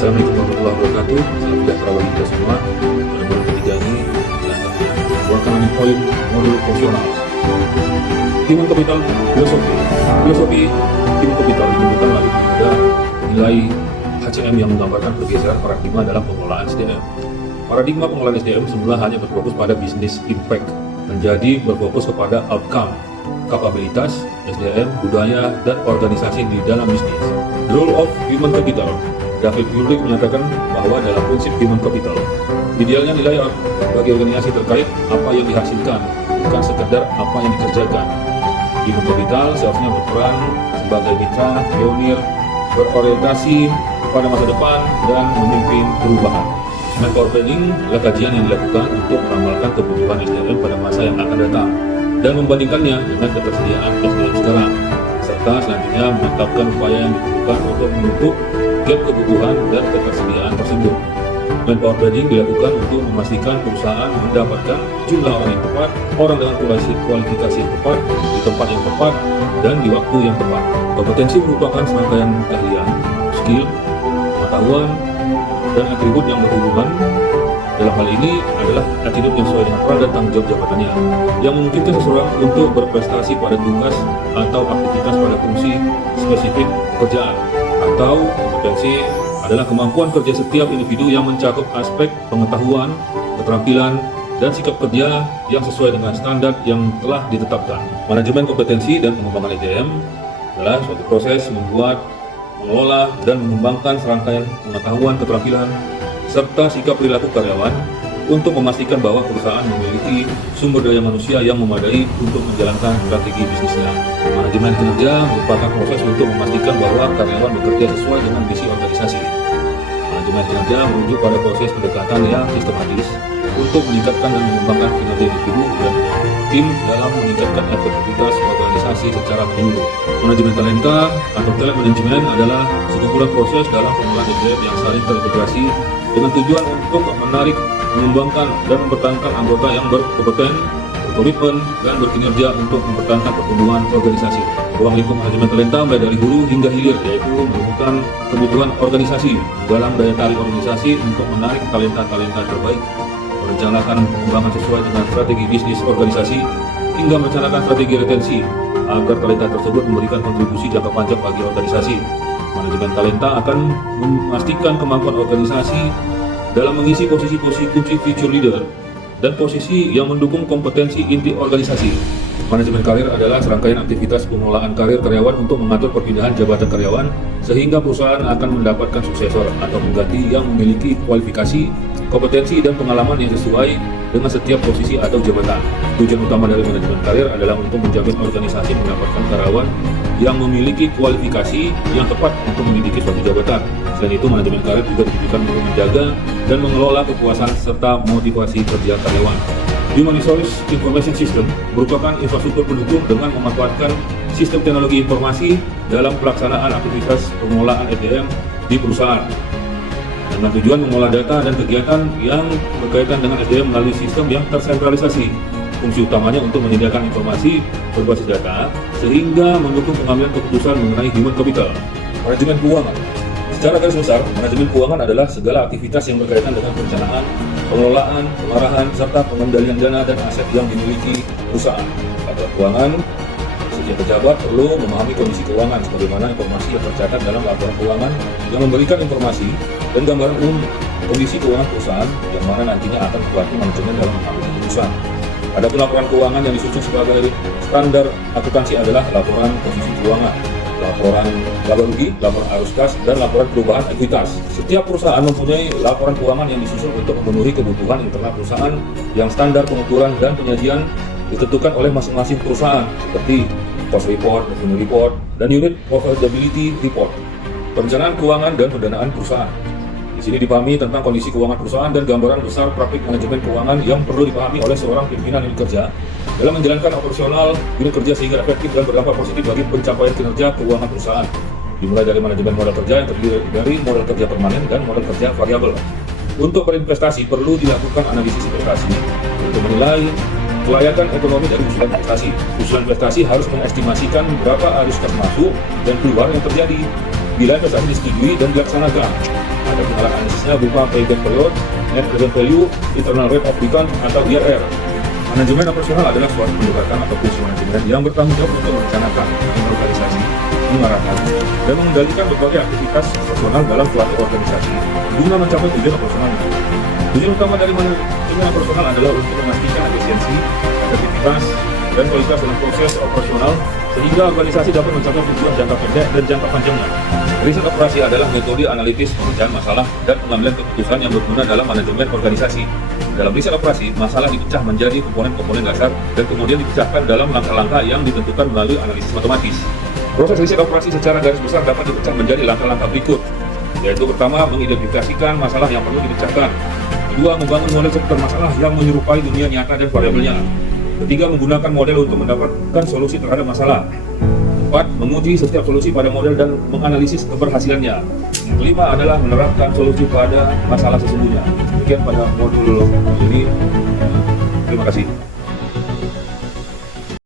Assalamualaikum warahmatullahi wabarakatuh. Salam sejahtera bagi kita semua. Pada bulan ketiga ini kita akan membuatkan poin modul fungsional. Human Capital Filosofi. Filosofi Human Capital ditunjukkan melalui metode nilai HCM yang menggambarkan pergeseran paradigma dalam pengelolaan SDM. Paradigma pengelolaan SDM semula hanya berfokus pada business impact, menjadi berfokus kepada outcome, kapabilitas, SDM, budaya, dan organisasi di dalam bisnis. The role of human capital. David Ulrich menyatakan bahwa dalam prinsip human capital, idealnya nilai bagi organisasi terkait apa yang dihasilkan, bukan sekedar apa yang dikerjakan. Human capital seharusnya berperan sebagai mitra, pionir, berorientasi pada masa depan, dan memimpin perubahan. Manpower planning adalah kajian yang dilakukan untuk meramalkan kebutuhan SDM pada masa yang akan datang dan membandingkannya dengan ketersediaan SDM sekarang, serta selanjutnya menetapkan upaya yang diperlukan untuk menutup gap kebutuhan dan ketersediaan tersebut. Manpower planning dilakukan untuk memastikan perusahaan mendapatkan jumlah orang yang tepat, orang dengan kualifikasi yang tepat, di tempat yang tepat, dan di waktu yang tepat. Kompetensi merupakan serangkaian keahlian, skill, pengetahuan, dan atribut yang berhubungan. Dalam hal ini adalah atribut yang sesuai dengan peran dan tanggung jawab jabatannya, yang memungkinkan seseorang untuk berprestasi pada tugas atau aktivitas pada fungsi spesifik pekerjaan. Atau kompetensi adalah kemampuan kerja setiap individu yang mencakup aspek pengetahuan, keterampilan, dan sikap kerja yang sesuai dengan standar yang telah ditetapkan. Manajemen kompetensi dan pengembangan SDM adalah suatu proses membuat, mengelola, dan mengembangkan serangkaian pengetahuan, keterampilan, serta sikap perilaku karyawan untuk memastikan bahwa perusahaan memiliki sumber daya manusia yang memadai untuk menjalankan strategi bisnisnya. Manajemen kinerja merupakan proses untuk memastikan bahwa karyawan bekerja sesuai dengan visi organisasi. Manajemen kinerja merujuk pada proses pendekatan yang sistematis untuk meningkatkan dan mengembangkan kinerja individu dan tim dalam meningkatkan efektivitas organisasi secara menyeluruh. Manajemen talenta atau talent management adalah sekumpulan proses dalam pengelolaan SDM yang saling terintegrasi dengan tujuan untuk menarik, mengembangkan, dan mempertahankan anggota yang berkompeten, berkomitmen, dan berkinerja untuk mempertahankan pertumbuhan organisasi. Ruang lingkup manajemen talenta mulai dari hulu hingga hilir, yaitu menemukan kebutuhan organisasi dalam daya tarik organisasi untuk menarik talenta-talenta terbaik, merencanakan pengembangan sesuai dengan strategi bisnis organisasi, hingga merencanakan strategi retensi agar talenta tersebut memberikan kontribusi jangka panjang bagi organisasi. Manajemen talenta akan memastikan kemampuan organisasi dalam mengisi posisi-posisi kunci future leader dan posisi yang mendukung kompetensi inti organisasi. Manajemen karir adalah serangkaian aktivitas pengelolaan karir karyawan untuk mengatur perpindahan jabatan karyawan sehingga perusahaan akan mendapatkan suksesor atau pengganti yang memiliki kualifikasi, kompetensi, dan pengalaman yang sesuai dengan setiap posisi atau jabatan. Tujuan utama dari manajemen karir adalah untuk menjamin organisasi mendapatkan karyawan yang memiliki kualifikasi yang tepat untuk memiliki suatu jabatan. Selain itu, manajemen karir juga ditujukan untuk menjaga dan mengelola kepuasan serta motivasi kerja karyawan. Human Resource Information System merupakan infrastruktur pendukung dengan memanfaatkan sistem teknologi informasi dalam pelaksanaan aktivitas pengelolaan SDM di perusahaan, dengan tujuan mengolah data dan kegiatan yang berkaitan dengan SDM melalui sistem yang tersentralisasi. Fungsi utamanya untuk menyediakan informasi berbasis data sehingga mendukung pengambilan keputusan mengenai human capital. Manajemen keuangan. Secara garis besar, manajemen keuangan adalah segala aktivitas yang berkaitan dengan perencanaan, pengelolaan, pengarahan, serta pengendalian dana dan aset yang dimiliki perusahaan. Pada keuangan, setiap pejabat perlu memahami kondisi keuangan sebagaimana informasi yang tercatat dalam laporan keuangan yang memberikan informasi dan gambaran umum kondisi keuangan perusahaan yang mana nantinya akan membantu manajemen dalam mengambil keputusan. Adapun laporan keuangan yang disusun sebagai standar akuntansi adalah laporan posisi keuangan, laporan laba rugi, laporan arus kas, dan laporan perubahan ekuitas. Setiap perusahaan mempunyai laporan keuangan yang disusun untuk memenuhi kebutuhan internal perusahaan yang standar pengukuran dan penyajian ditentukan oleh masing-masing perusahaan seperti cost report, revenue report, dan unit profitability report. Perencanaan keuangan dan pendanaan perusahaan. Di sini dipahami tentang kondisi keuangan perusahaan dan gambaran besar praktik manajemen keuangan yang perlu dipahami oleh seorang pimpinan unit kerja dalam menjalankan operasional unit kerja sehingga efektif dan berdampak positif bagi pencapaian kinerja keuangan perusahaan. Dimulai dari manajemen modal kerja yang terdiri dari modal kerja permanen dan modal kerja variabel. Untuk berinvestasi perlu dilakukan analisis investasi untuk menilai kelayakan ekonomi dari usulan investasi. Usulan investasi harus mengestimasikan berapa arus kas masuk dan keluar yang terjadi. Bila investasi disetujui dan dilaksanakan, ada pengalaman analisisnya berupa payback period, net present value, internal rate of return atau IRR. Manajemen operasional adalah suatu pendekatan atau fungsi manajemen yang bertanggung jawab untuk merencanakan, mengorganisasi, mengarahkan, dan mengendalikan berbagai aktivitas operasional dalam suatu organisasi guna mencapai tujuan operasionalnya. Tujuan utama dari manajemen operasional adalah untuk memastikan efisiensi, efektivitas, dan kualitas dalam proses operasional sehingga organisasi dapat mencapai tujuan jangka pendek dan jangka panjangnya. Riset operasi adalah metode analitis pemecahan masalah dan pengambilan keputusan yang berguna dalam manajemen organisasi. Dalam riset operasi, masalah dipecah menjadi komponen-komponen dasar dan kemudian dipecahkan dalam langkah-langkah yang ditentukan melalui analisis matematis. Proses riset operasi secara garis besar dapat dipecah menjadi langkah-langkah berikut, yaitu pertama, mengidentifikasikan masalah yang perlu dipecahkan. Kedua, membangun model seputar masalah yang menyerupai dunia nyata dan variabelnya. Ketiga, menggunakan model untuk mendapatkan solusi terhadap masalah. Empat, menguji setiap solusi pada model dan menganalisis keberhasilannya. Yang kelima adalah menerapkan solusi pada masalah sesungguhnya. Demikian pada modul ini. Terima kasih.